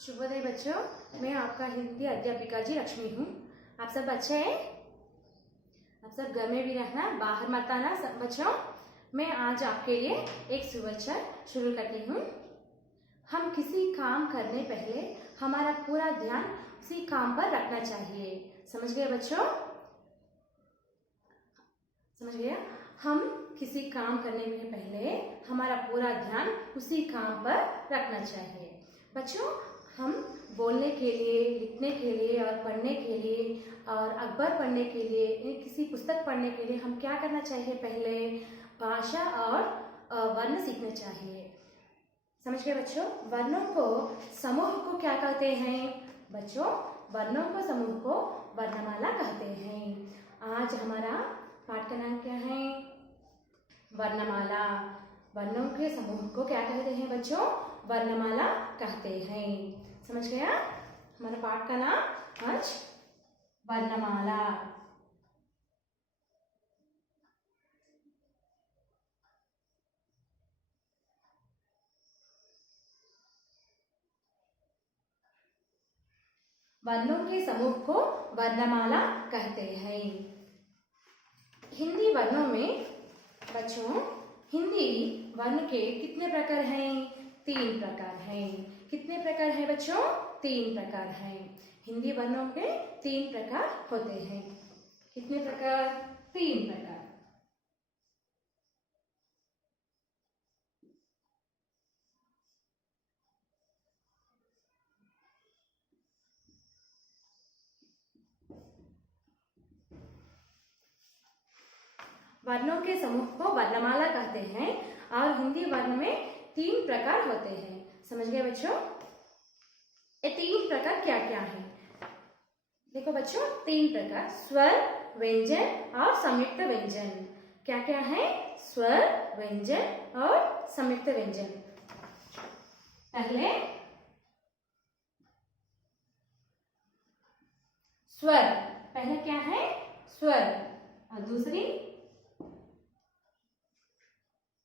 शुभोदय बच्चों, मैं आपका हिंदी अध्यापिका जी लक्ष्मी हूँ। आप सब अच्छे हैं? आप सब घर में भी रहना, बाहर मत आना सब बच्चों। मैं आज आपके लिए एक सुवचन शुरू करती हूँ। हम किसी काम करने पहले हमारा पूरा ध्यान उसी काम पर रखना चाहिए। समझ गए बच्चों? समझ गया? हम किसी काम करने के पहले हमारा पूरा ध्यान उसी काम पर रखना चाहिए। बच्चों, हम बोलने के लिए, लिखने के लिए और पढ़ने के लिए और अखबार पढ़ने के लिए, किसी पुस्तक पढ़ने के लिए हम क्या करना चाहिए? पहले भाषा और वर्ण सीखना चाहिए। समझ गए बच्चों? वर्णों को समूह को क्या कहते हैं? बच्चों, वर्णों को समूह को वर्णमाला कहते हैं। आज हमारा पाठ का नाम क्या है? वर्णमाला। वर्णों के समूह को क्या कहते हैं बच्चों? वर्णमाला कहते हैं। समझ गया? हमारा पाठ का नाम आज वर्णमाला। वर्णों के समूह को वर्णमाला कहते हैं। हिंदी वर्णों में बच्चों, हिंदी वर्ण के कितने प्रकार हैं? 3 प्रकार हैं। कितने प्रकार हैं बच्चों? 3 प्रकार हैं। हिंदी वर्णों के 3 प्रकार होते हैं। कितने प्रकार? 3 प्रकार। वर्णों के समूह को वर्णमाला कहते हैं और हिंदी वर्ण में 3 प्रकार होते हैं। समझ गए बच्चों? ये 3 प्रकार क्या क्या हैं? देखो बच्चों, 3 प्रकार: स्वर, व्यंजन और संयुक्त व्यंजन। क्या क्या है? स्वर, व्यंजन और संयुक्त व्यंजन। पहले स्वर। पहले क्या है? स्वर। और दूसरी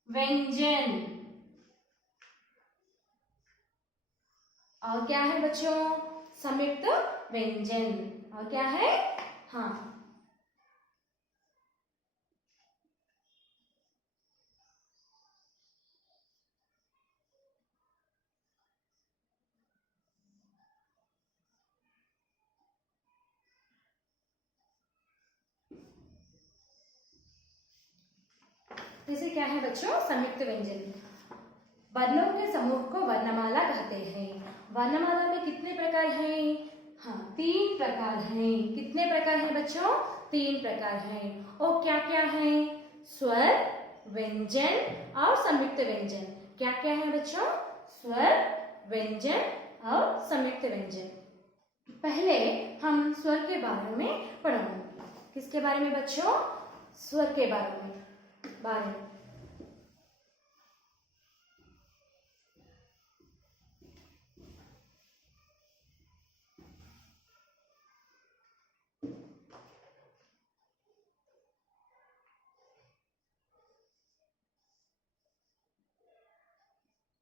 व्यंजन। और क्या है बच्चों? संयुक्त व्यंजन। और क्या है? हाँ, जैसे क्या है बच्चों? संयुक्त व्यंजन। वर्णों के समूह को वर्णमाला कहते हैं। वर्णमाला में कितने प्रकार हैं? हाँ, 3 प्रकार हैं। कितने प्रकार हैं बच्चों? 3 प्रकार हैं। और क्या क्या हैं? स्वर, व्यंजन और संयुक्त व्यंजन। क्या क्या है बच्चों? स्वर, व्यंजन और संयुक्त व्यंजन। पहले हम स्वर के बारे में पढ़ेंगे। किसके बारे में बच्चों? स्वर के बारे में।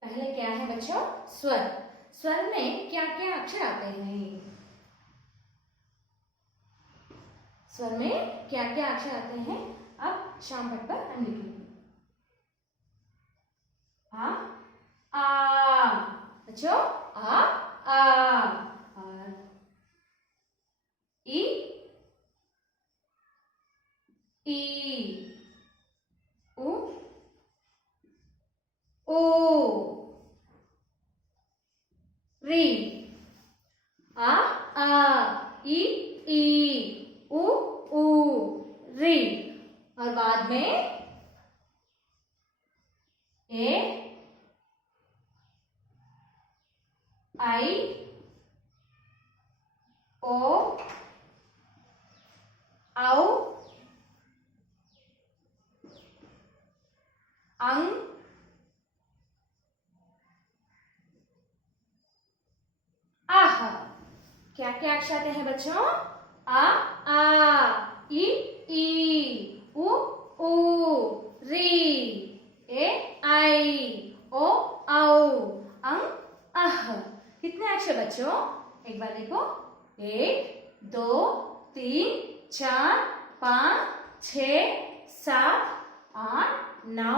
पहले क्या है बच्चों? स्वर। स्वर में क्या क्या अक्षर आते हैं? स्वर में क्या क्या अक्षर आते हैं? अब शाम पट पर हम लिखेंगे। आ बच्चों, आ और ई उ ओ री आ ई उ री। और बाद में ए आई ओ औ अंग आह। क्या क्या अक्षर आते हैं बच्चों? आ ई उ री ए आई ओ औ अंग आह। कितने अक्षर बच्चों? एक बार देखो, 1 2 3 4 5 6 7 8 9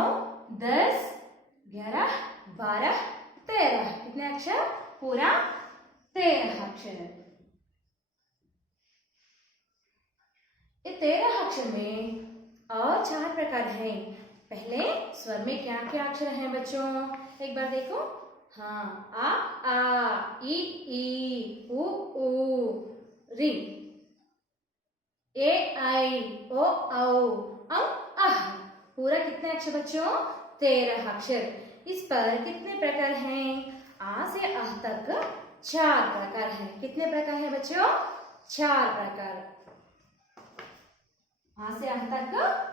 10 11 12 13। कितने अक्षर? पूरा 13 अक्षर। ये 13 अक्षर में और 4 प्रकार हैं। पहले स्वर में क्या क्या अक्षर हैं बच्चों? एक बार देखो, हाँ, आ ई उ री, ए आई ओ औ अह। पूरा कितने अक्षर बच्चों? 13 अक्षर। इस पर कितने प्रकार हैं? आ से अह तक 4 प्रकार हैं। कितने प्रकार हैं बच्चों? 4 प्रकार। आ से अह तक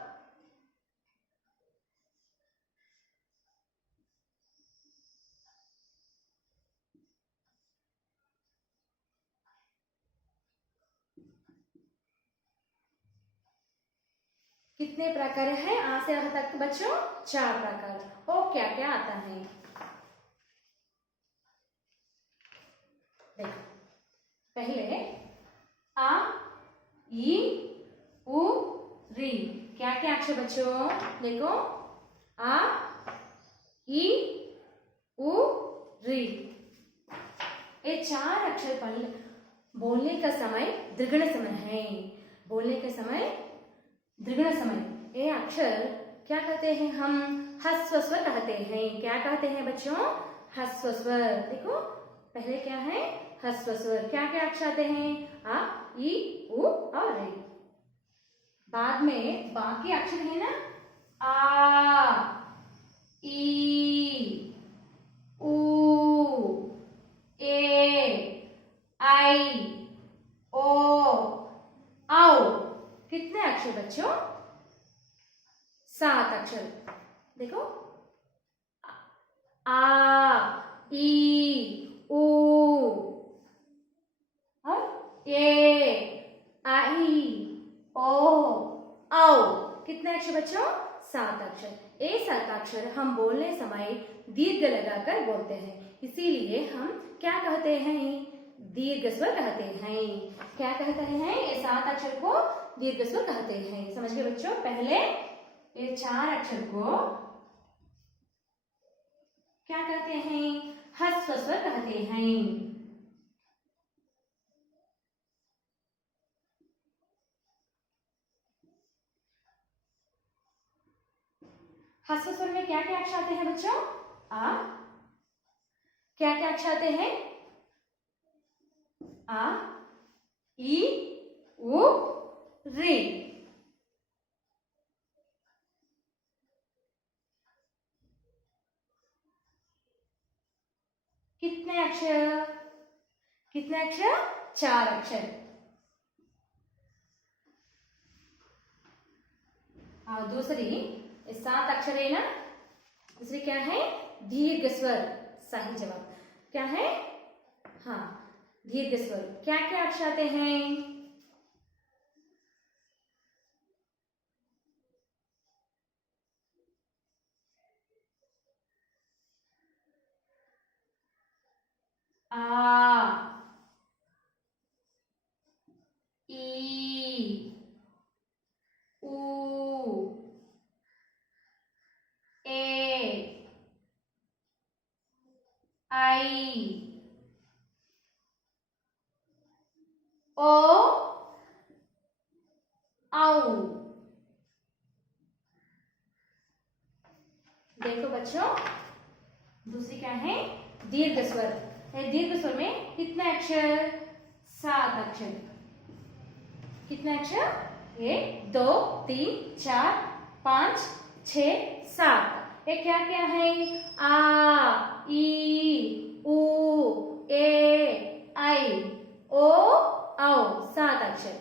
कितने प्रकार है? आ से अह तक बच्चों 4 प्रकार। और क्या क्या आता है? देखो, पहले आ ई उ री। क्या क्या अक्षर बच्चों? देखो, आ ई उ री। ये 4 अक्षर पर बोलने का समय द्विगुण समय है। बोलने का समय द्विगुण समय। ये अक्षर क्या कहते हैं? हम ह्रस्व स्वर कहते हैं। क्या कहते हैं बच्चों? ह्रस्व स्वर। देखो, पहले क्या है? ह्रस्व स्वर। क्या क्या अक्षर आते हैं? आ ई उ और रे। बाद में बाकी अक्षर है ना, आ ई उ ए आई ओ औ। कितने अक्षर बच्चों? 7 अक्षर। देखो, आ ई उ और ए आई ओ औ। कितने अक्षर बच्चों? 7 अक्षर। ये 7 अक्षर हम बोलने समय दीर्घ लगाकर बोलते हैं। इसीलिए हम क्या कहते हैं? दीर्घ स्वर कहते हैं। क्या कहते हैं? ये 7 अक्षर को दीर्घ स्वर कहते हैं। समझ गए बच्चों? पहले ये 4 अक्षर को क्या कहते हैं? ह्रस्व स्वर कहते हैं। ह्रस्व स्वर में क्या क्या अक्षर आते हैं बच्चों? आ। क्या क्या अक्षर आते हैं? आ ई उ री। कितने अक्षर? कितने अक्षर? 4 अक्षर। और दूसरी 7 अक्षर है ना, दूसरी क्या है? दीर्घ स्वर। सही जवाब क्या है? हाँ, दीर्घ स्वर। क्या क्या अक्षर आते हैं? आ ई उ ए आई ओ औ। देखो बच्चों, दूसरी क्या है? दीर्घ स्वर। दीर्घ स्वर में कितने अक्षर? 7 अक्षर। कितने अक्षर? 1 2 3 4 5 6 7। ये क्या क्या है? आ ई उ ए आई ओ औ। 7 अक्षर।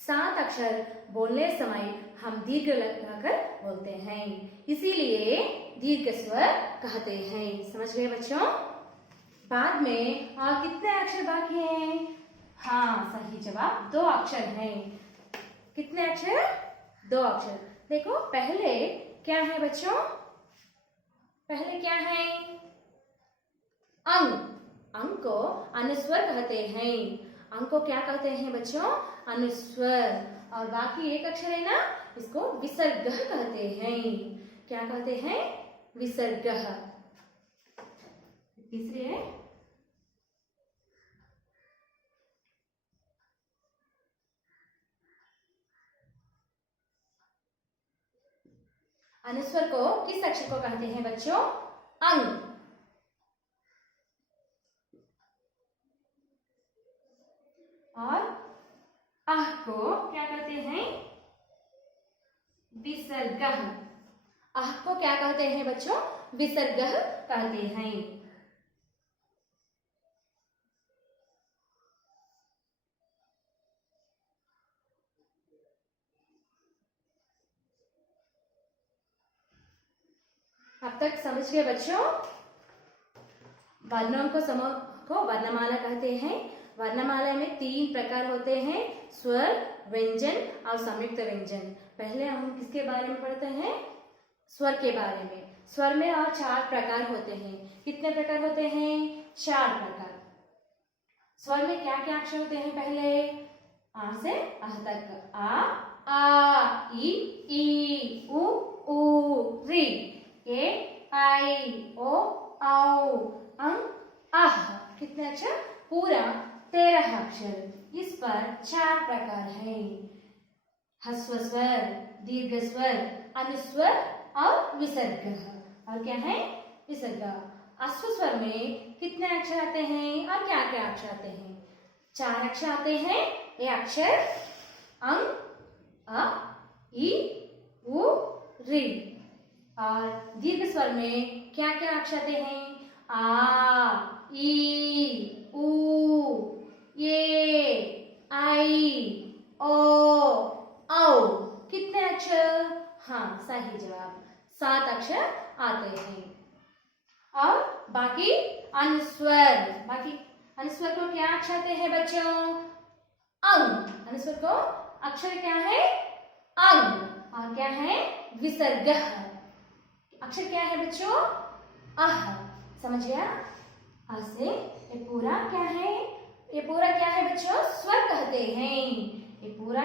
7 अक्षर बोलने समय हम दीर्घ लगाकर बोलते हैं। इसीलिए दीर्घ स्वर कहते हैं। समझ गए बच्चों? बाद में कितने अक्षर बाकी हैं? हाँ, सही जवाब 2 अक्षर हैं। कितने अक्षर? 2 अक्षर। देखो, पहले क्या है बच्चों? पहले क्या है? अंक। अंक को अनुस्वर कहते हैं। अंग को क्या कहते हैं बच्चों? अनुस्वर। और बाकी एक अक्षर है ना, इसको विसर्ग कहते हैं। क्या कहते हैं? विसर्ग। तीसरे है अनुस्वर को किस अक्षर को कहते हैं बच्चों? अंग। और आह को क्या कहते हैं? विसर्ग। आह को क्या कहते हैं बच्चों? विसर्ग कहते हैं। अब तक समझ गए बच्चों? वर्णों को समूह को वर्णमाला कहते हैं। वर्णमाला में 3 प्रकार होते हैं, स्वर, व्यंजन और संयुक्त व्यंजन। पहले हम किसके बारे में पढ़ते हैं? स्वर के बारे में। स्वर में और 4 प्रकार होते हैं। कितने प्रकार होते हैं? 4 प्रकार। स्वर में क्या क्या अक्षर होते हैं? पहले आ से आह तक। आ ई उ री, ए आई ओ औ अंग आह। कितने अक्षर? पूरा 13 अक्षर। इस पर 4 प्रकार हैं, ह्रस्व स्वर, दीर्घ स्वर, अनुस्वर और विसर्ग। और क्या है? विसर्ग। अश्व स्वर में कितने अक्षर आते हैं और क्या क्या अक्षर आते हैं? 4 अक्षर आते हैं। ये अक्षर अंग, अ, ई, उ, री। और दीर्घ स्वर में क्या क्या अक्षर आते हैं? आ, ई, उ, ये, आई, ओ, औ। कितने अक्षर? हाँ, सही जवाब, 7 अक्षर आते हैं। और बाकी अनुस्वर। बाकी अनुस्वर को क्या अक्षर आते हैं बच्चों? अंग। अनुस्वर को अक्षर क्या है? अंग। और क्या है? विसर्ग। अक्षर क्या है बच्चों? आह। समझ गया? आ से ये पूरा क्या है? ये पूरा क्या है बच्चों? स्वर कहते हैं। ये पूरा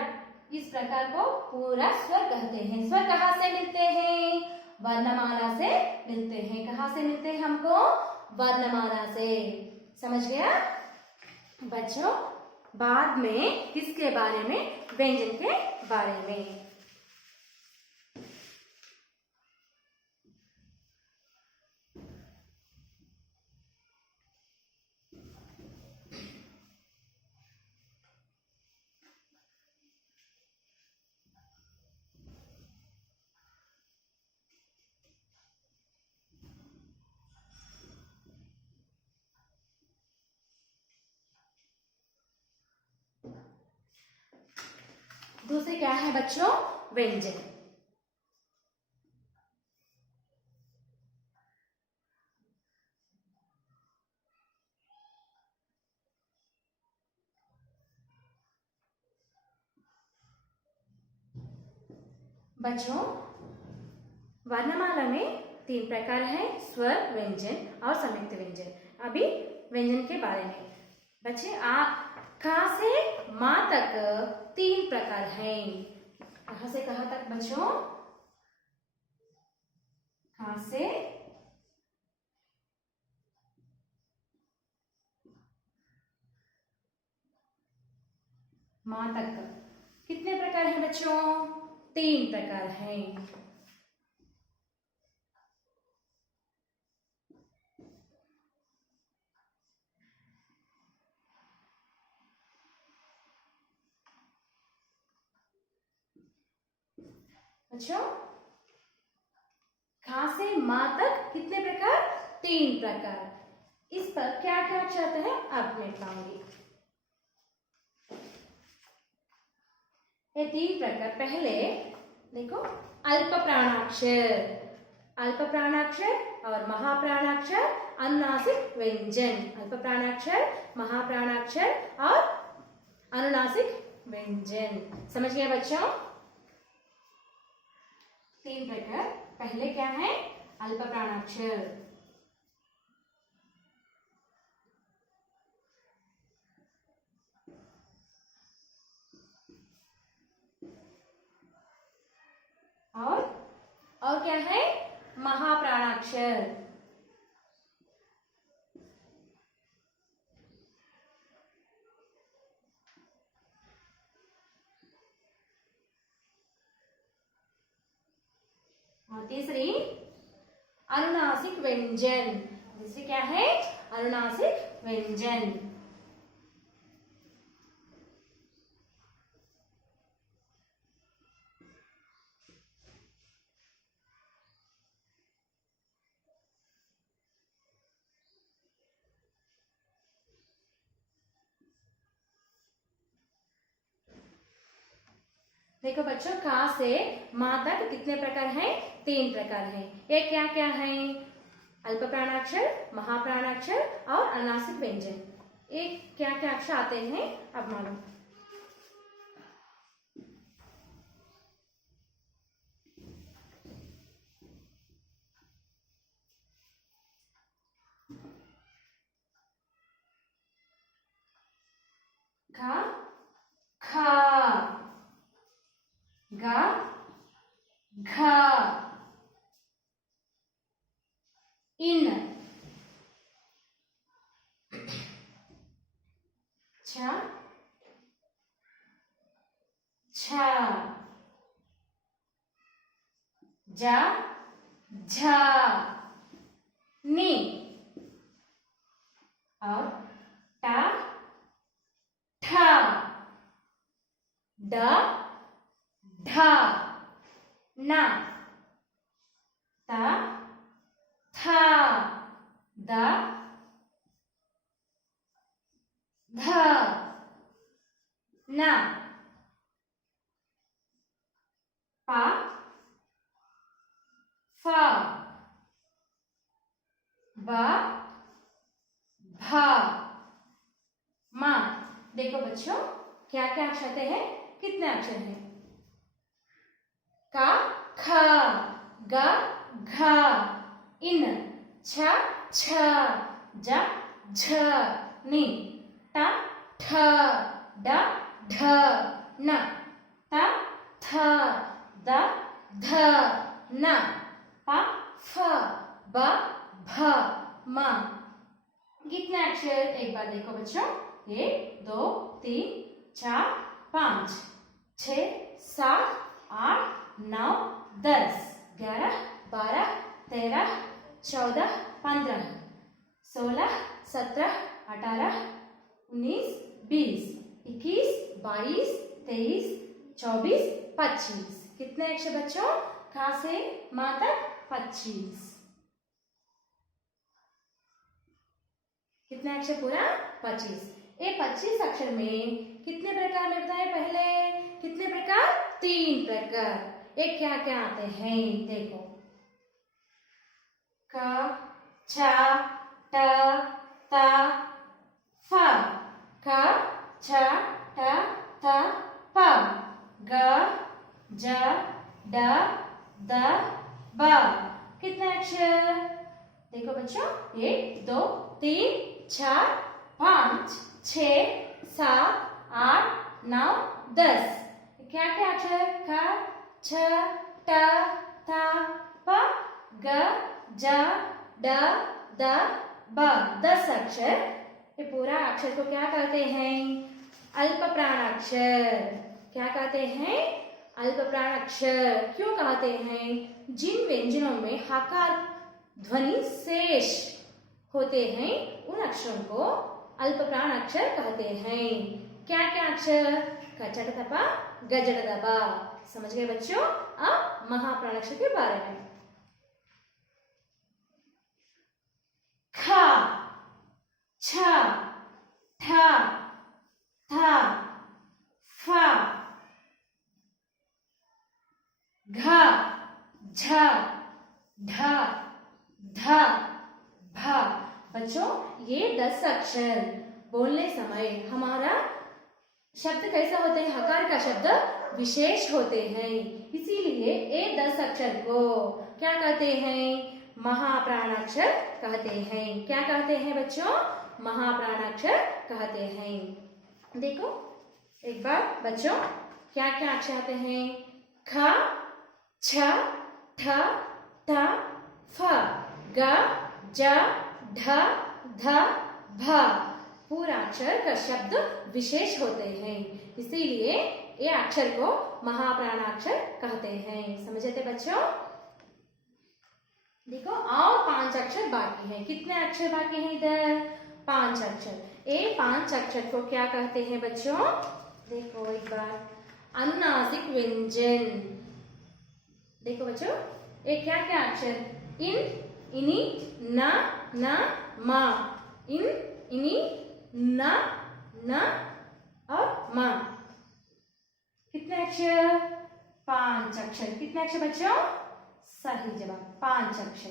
इस प्रकार को पूरा स्वर कहते हैं। स्वर कहाँ से मिलते हैं? वर्णमाला से मिलते हैं। कहाँ से मिलते हैं हमको? वर्णमाला से। समझ गया बच्चों? बाद में किसके बारे में? व्यंजन के बारे में। दूसरे क्या है बच्चों? व्यंजन। बच्चों, वर्णमाला में 3 प्रकार है, स्वर, व्यंजन और संयुक्त व्यंजन। अभी व्यंजन के बारे में बच्चे, का से माँ तक 3 प्रकार हैं। कहाँ से कहाँ तक बच्चों? का से माँ तक कितने प्रकार हैं बच्चों? 3 प्रकार हैं। बच्चों, खा से माँ तक कितने प्रकार? 3 प्रकार। इस पर क्या क्या चाहते हैं अब मैं बताऊंगी। ये 3 प्रकार। पहले देखो, अल्प प्राणाक्षर, अल्प प्राणाक्षर और महाप्राणाक्षर, अनुनासिक व्यंजन। अल्प प्राणाक्षर, महाप्राणाक्षर और अनुनासिक व्यंजन। समझ गए बच्चों? 3 प्रकार। पहले क्या है? अल्प प्राणाक्षर। और क्या है? महाप्राणाक्षर। और तीसरी अनुनासिक व्यंजन। तीसरी क्या है? अनुनासिक व्यंजन। देखो बच्चों, का से माँ तक कितने प्रकार हैं? 3 प्रकार हैं। ये क्या क्या है? अल्प प्राणाक्षर, महाप्राणाक्षर और अनुनासिक व्यंजन। ये क्या क्या अक्षर आते हैं अब मालूम। खा, खा, गा, घा, इन, छा, छा, जा, झा, नी और टा, ठा, ड, ढा, ना, ता, था, द, ध, ना, पा, फा, बा, भा, मा। देखो बच्चों, क्या क्या अक्षर हैं? कितने अक्षर हैं? का, खा, गा, घा, इन, छ, छ, जा, झ, नी, टा, ठ, ड, ढ, न, ता, थ, द, ध, न, पा, फ, ब, भ, म। कितने अक्षर? एक बार देखो बच्चों, 1 2 3 4 5 6 7 8 9 10 11 12 13 14 15 16 17 18 19 20 21 22 23 24 25। कितने अक्षर बच्चों? खा से माँ तक 25। कितने अक्षर पूरा? 25। ये 25 अक्षर में कितने प्रकार में बताए पहले? कितने प्रकार? 3 प्रकार। ये क्या क्या आते हैं? देखो, क, छ, ट, त, फ, क, छ, ट, त, प, ग, ज, ड, द, ब। कितने अक्षर? देखो बच्चों, 1 2 3 4 5 6 7 8 9 10। क्या क्या अक्षर? क, छ, ट, थ, प, ग, ज, ड, द, ब। 10 अक्षर। ये पूरा अक्षर को क्या कहते हैं? अल्प प्राणाक्षर। क्या कहते हैं? अल्प प्राणाक्षर। क्यों कहते हैं? जिन व्यंजनों में हकार ध्वनि शेष होते हैं उन अक्षरों को अल्प प्राण अक्षर कहते हैं। क्या क्या अक्षर? कचटतपा, गजटदबा। समझ गए बच्चों? अब महाप्राण अक्षर के बारे में। खा, छ, ठ, थ, फ, घ, झ, ढ, ध, भ। बच्चों, ये 10 अक्षर बोलने समय हमारा शब्द कैसा होता है? हकार का शब्द विशेष होते हैं। इसीलिए ये 10 अक्षर को क्या कहते हैं? महाप्राणाक्षर कहते हैं। क्या कहते हैं बच्चों? महाप्राणाक्षर कहते हैं। देखो एक बार बच्चों, क्या क्या अक्षर आते हैं? ख, छ, ठ, ठ, फ, ग, ज, ढ, ध, भ। पूरा अक्षर का शब्द विशेष होते हैं, इसीलिए ये अक्षर को महाप्राणाक्षर कहते हैं। समझे थे बच्चों? देखो और 5 अक्षर बाकी हैं। कितने अक्षर बाकी हैं इधर? 5 अक्षर। ये 5 अक्षर को क्या कहते हैं बच्चों? देखो एक बार, अनुनासिक व्यंजन। देखो बच्चों, ये क्या क्या अक्षर? इन, इनी, न, न, म। इन, इनी, न, न और म। कितने अक्षर? 5 अक्षर। कितने अक्षर बच्चों? सही जवाब 5 अक्षर।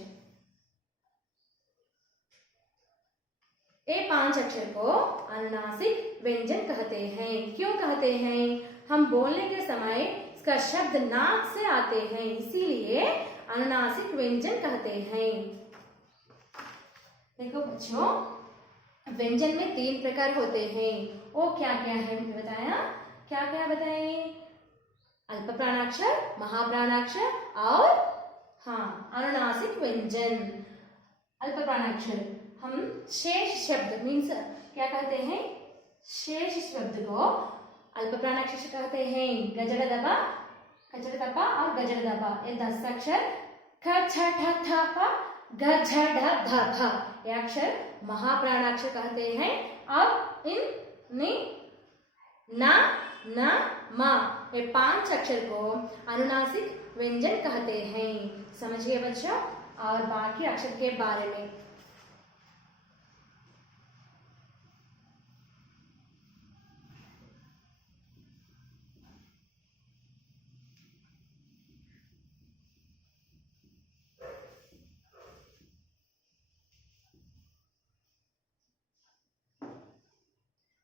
ये 5 अक्षर को अनुनासिक व्यंजन कहते हैं। क्यों कहते हैं? हम बोलने के समय इसका शब्द नाक से आते हैं, इसीलिए अनुनासिक व्यंजन कहते हैं। देखो बच्चों, व्यंजन में 3 प्रकार होते हैं। वो क्या क्या है बताया? क्या क्या बताए? अल्प प्राणाक्षर, महाप्राणाक्षर और अनुनासिक व्यंजन। अल्प प्राणाक्षर हम शेष शब्द मीन्स क्या कहते हैं? शेष शब्द को अल्प प्राणाक्षर कहते हैं। गजड़ दबा, खचड़ दबा और गजड़ दबा, ये 10 अक्षर। ख, छ, ठ, थ, फ, ग, झ, ढ, ध, भ, ये अक्षर महाप्राणाक्षर कहते हैं। अब इन, नि, न, न, म, ये 5 अक्षर को अनुनासिक व्यंजन कहते हैं। समझ गए बच्चों? और बाकी अक्षर के बारे में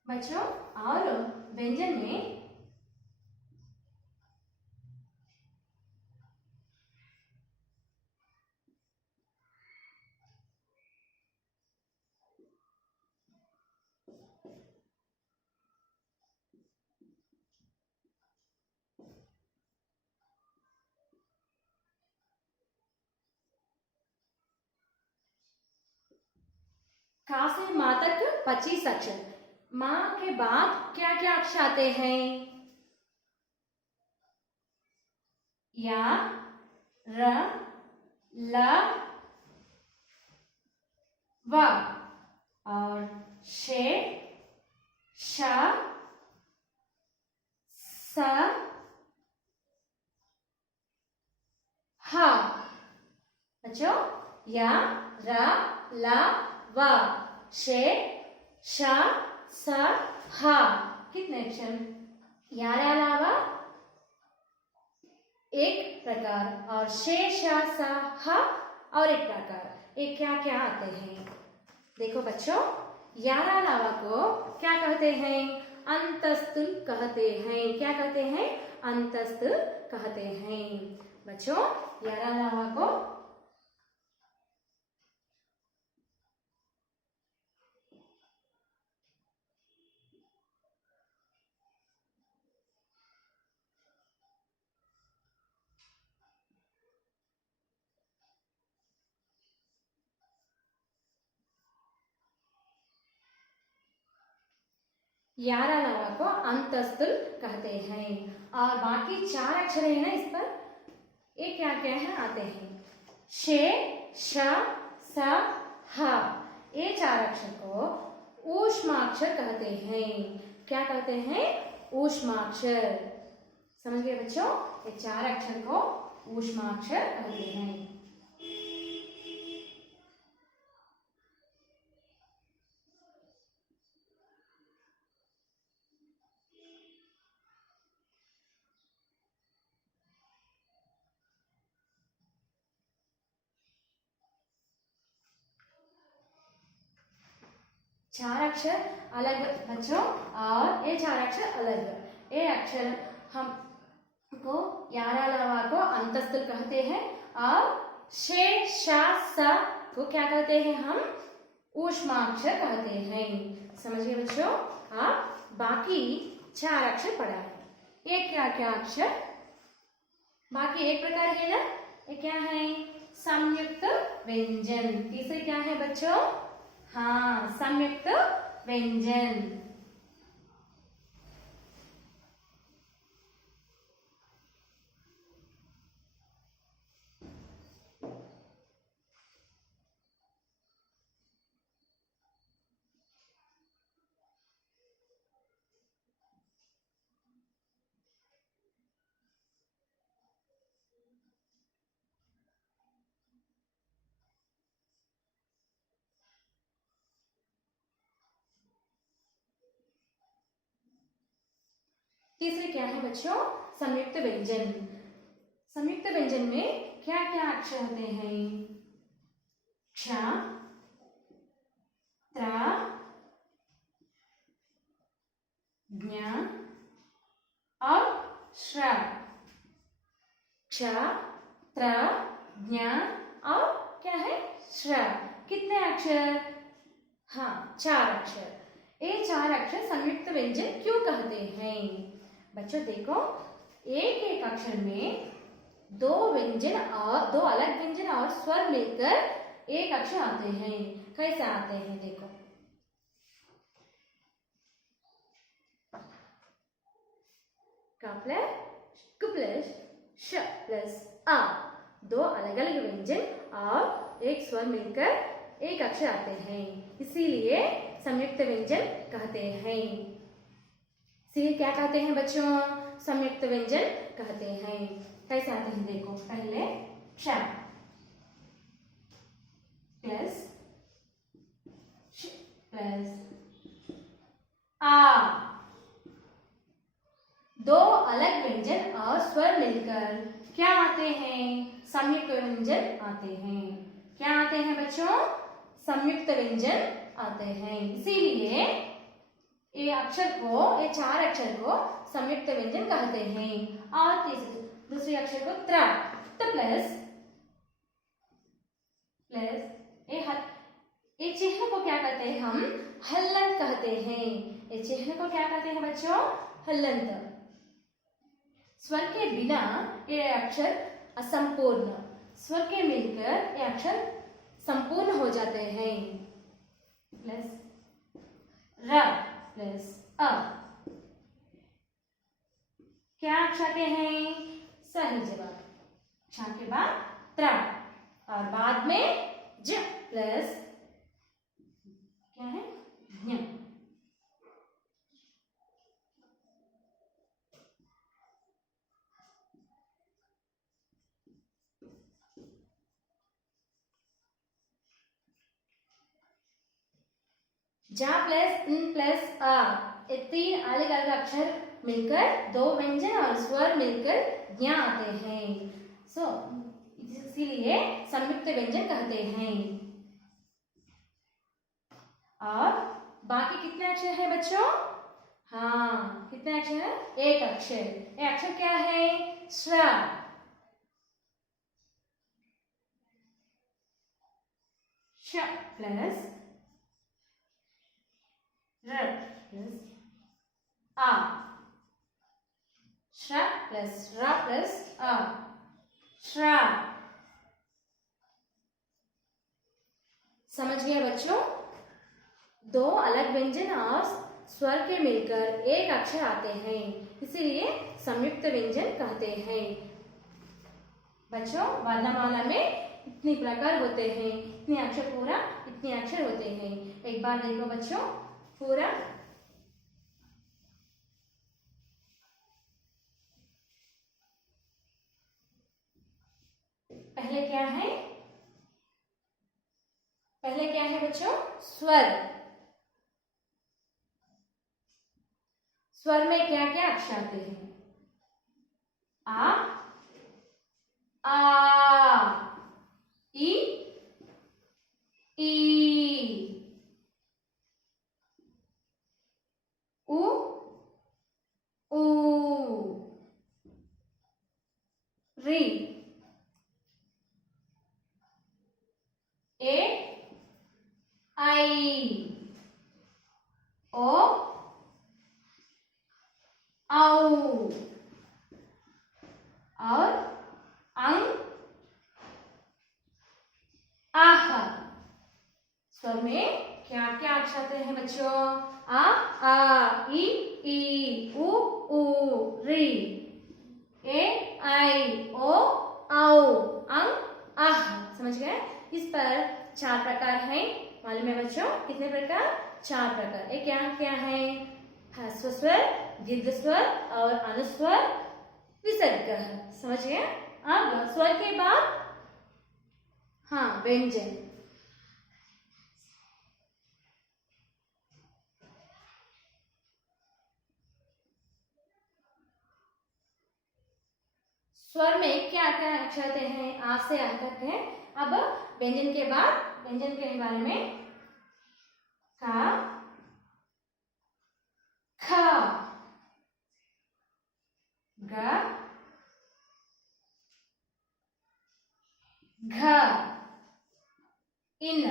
बच्चों, और व्यंजन में का से माँ तक 25 अक्षर। माँ के बाद क्या क्या अक्षर आते हैं? या, र, ल, व और शे, श, स, ह। बच्चों, या, र, ल, व, शे, श, स, ह। कितने अक्षर? यार अलावा एक प्रकार और शे, श, स, ह और एक प्रकार। ये क्या क्या आते हैं? देखो बच्चों, यार अलावा को क्या कहते हैं? अंतस्तुल कहते हैं। क्या कहते हैं? अंतस्तुल कहते हैं। बच्चों, यार अलावा को यार अलावा को अंतस्तुल कहते हैं। और बाकी 4 अक्षर है ना इस पर, ये क्या क्या है आते हैं? शे, श, स, ह। ये 4 अक्षर को ऊष्माक्षर कहते हैं। क्या कहते हैं? ऊष्माक्षर। समझ गए बच्चों? ये 4 अक्षर को ऊष्माक्षर कहते हैं। चार अक्षर अलग बच्चों और ये 4 अक्षर अलग। ये अक्षर हमको यार अलावा को अंतस्तुल कहते हैं और शे, श, स को क्या कहते हैं? हम ऊष्माक्षर कहते हैं। समझिए बच्चों? आप बाकी 4 अक्षर पढ़ा है। ये क्या क्या अक्षर? बाकी एक प्रकार है ना, ये क्या है, संयुक्त व्यंजन। तीसरे क्या है बच्चों, हाँ संयुक्त व्यंजन। तीसरे क्या है बच्चों, संयुक्त व्यंजन। संयुक्त व्यंजन में क्या क्या अक्षर होते हैं, क्ष, त्र, ज्ञ और श्र। क्ष, त्र, ज्ञ और क्या है, श्र। कितने अक्षर, हाँ 4 अक्षर। ये 4 अक्षर संयुक्त व्यंजन क्यों कहते हैं बच्चों, देखो एक एक अक्षर में 2 व्यंजन और 2 अलग व्यंजन और स्वर मिलकर एक अक्षर आते हैं। कैसे आते हैं देखो, क प्लस श प्लस आ, 2 अलग अलग व्यंजन और एक स्वर मिलकर एक अक्षर आते हैं, इसीलिए संयुक्त व्यंजन कहते हैं। इसीलिए क्या कहते हैं बच्चों, संयुक्त व्यंजन कहते हैं। कैसे आते हैं देखो, पहले क्ष प्लस श प्लस आ, 2 अलग व्यंजन और स्वर मिलकर क्या आते हैं, संयुक्त व्यंजन आते हैं। क्या आते हैं बच्चों, संयुक्त व्यंजन आते हैं। इसीलिए ये अक्षर को, ये 4 अक्षर को संयुक्त व्यंजन कहते हैं। और दूसरे अक्षर को त्र, तो प्लस ये चिन्ह को क्या कहते हैं, हम हल्लंत कहते हैं। ये चिन्ह को क्या कहते हैं बच्चों, हल्लंत। स्वर के बिना ये अक्षर असंपूर्ण, स्वर के मिलकर ये अक्षर संपूर्ण हो जाते हैं। प्लस र प्लस अ, क्या अक्षर के हैं, सही जवाब। क्षर के बाद त्र और बाद में ज प्लस क्या है, ज्ञ। जा प्लस इन प्लस आ, ये 3 अलग अलग अक्षर मिलकर 2 व्यंजन और स्वर मिलकर ज्ञ आते हैं। इसीलिए संयुक्त व्यंजन कहते हैं। और बाकी कितने अक्षर है बच्चों, हाँ कितने अक्षर है, एक अक्षर। ये अक्षर क्या है, श्र। श प्लस र प्लस आ, श्र प्लस र प्लस आ, श्र। समझ गए बच्चों, 2 अलग व्यंजन और स्वर के मिलकर एक अक्षर आते हैं, इसीलिए संयुक्त व्यंजन कहते हैं। बच्चों वर्णमाला में इतने प्रकार होते हैं, इतने अक्षर पूरा इतने अक्षर होते हैं। एक बार देखो बच्चों पूरा, पहले क्या है, पहले क्या है बच्चों, स्वर। स्वर में क्या क्या अक्षर आते हैं, आ इ उ री, ए आई, ओ औ और आते हैं बच्चों? आ ई उ री, ए आई ओ औ, अंग आह। समझ गए? इस पर 4 प्रकार हैं। मालूम है बच्चों कितने प्रकार? 4 प्रकार। ये क्या क्या है? ह्रस्व स्वर, दीर्घ स्वर और अनुस्वर, विसर्ग। समझ गए? अब स्वर के बाद व्यंजन। स्वर में क्या क्या अक्षर आते हैं? आ से आ तक है। अब व्यंजन के बाद, व्यंजन के बारे में, का, ख, ग, घ, इन,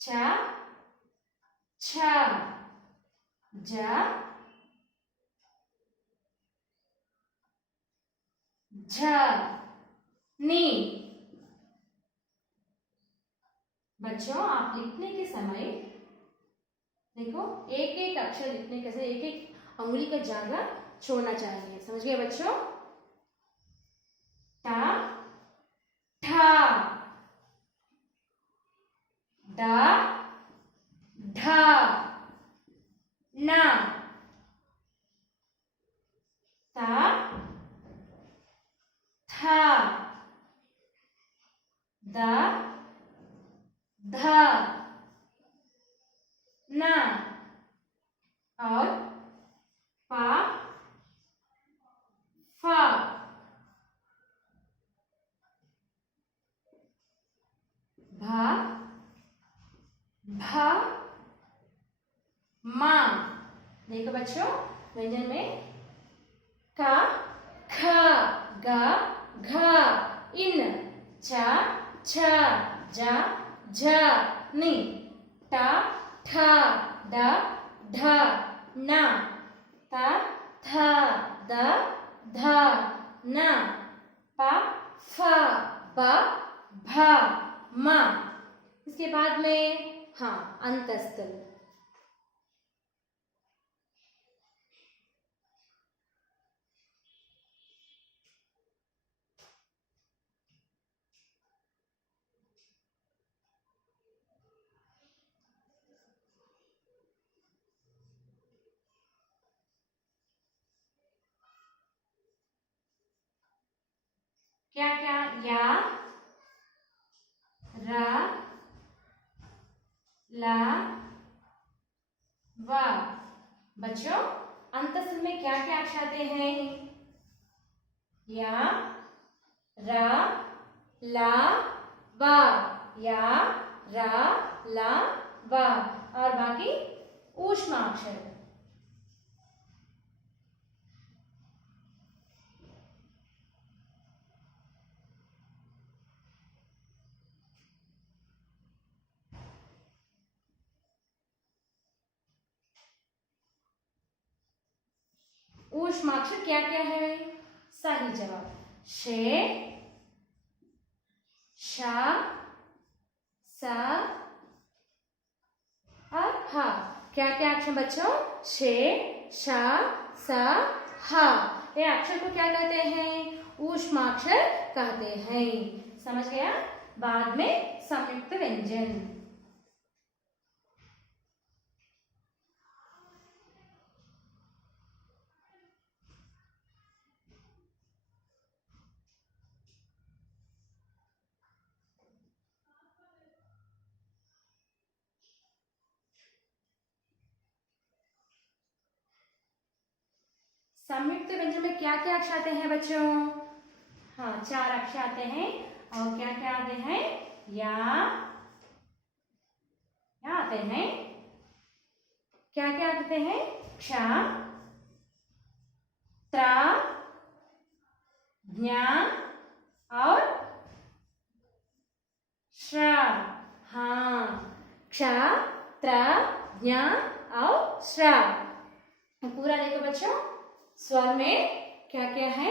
च, छ, ज, झ, नी। बच्चों आप लिखने के समय देखो, एक एक अक्षर लिखने के समय एक एक अंगुली का जगह छोड़ना चाहिए। समझ गए बच्चों? टा, ठा, डा, ढा, ना, ता, था, दा, धा, ना और पा, फा। भा, भा, मा। देखो बच्चों, व्यंजन में का, ख, ग, घ, इन, च, छ, ज, झ, नी, ट, ठ, ड, ढ, न, त, थ, द, ध, न, प, फ, ब, भ, म। इसके बाद में अंतस्थ। क्या क्या? या, रा, ला, वा। बच्चों अंतस्थ में क्या क्या अक्षर आते हैं? या, रा, ला, वा। या, रा, ला, वा। और बाकी ऊष्माक्षर। ऊष्माक्षर क्या क्या है? सही जवाब शे, शा, सा और हा। क्या क्या अक्षर बच्चों? शे, शा, सा, हा। ये अक्षर को क्या कहते हैं? ऊष्माक्षर कहते हैं। समझ गया? बाद में संयुक्त व्यंजन। संयुक्त व्यंजन में क्या क्या अक्षर आते हैं बच्चों? 4 अक्षर आते हैं। और क्या क्या आते हैं? या आते हैं। क्या क्या आते हैं? क्ष, त्रा, ज्ञा और श्रा। क्ष, त्रा, ज्ञा और श्रा। पूरा देखो बच्चों, स्वर में क्या क्या है?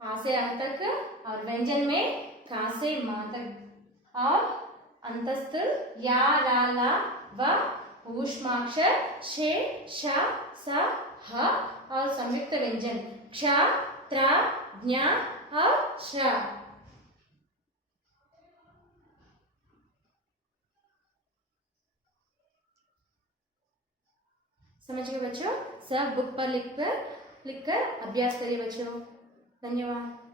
आ से आ तक, और व्यंजन में का से मा तक, और अंतस्थ या रा ला व ऊष्माक्षर श श स ह और संयुक्त व्यंजन क्ष त्र ज्ञ और श। समझ गए बच्चों? सब बुक पर लिखकर अभ्यास करिए बच्चों। धन्यवाद।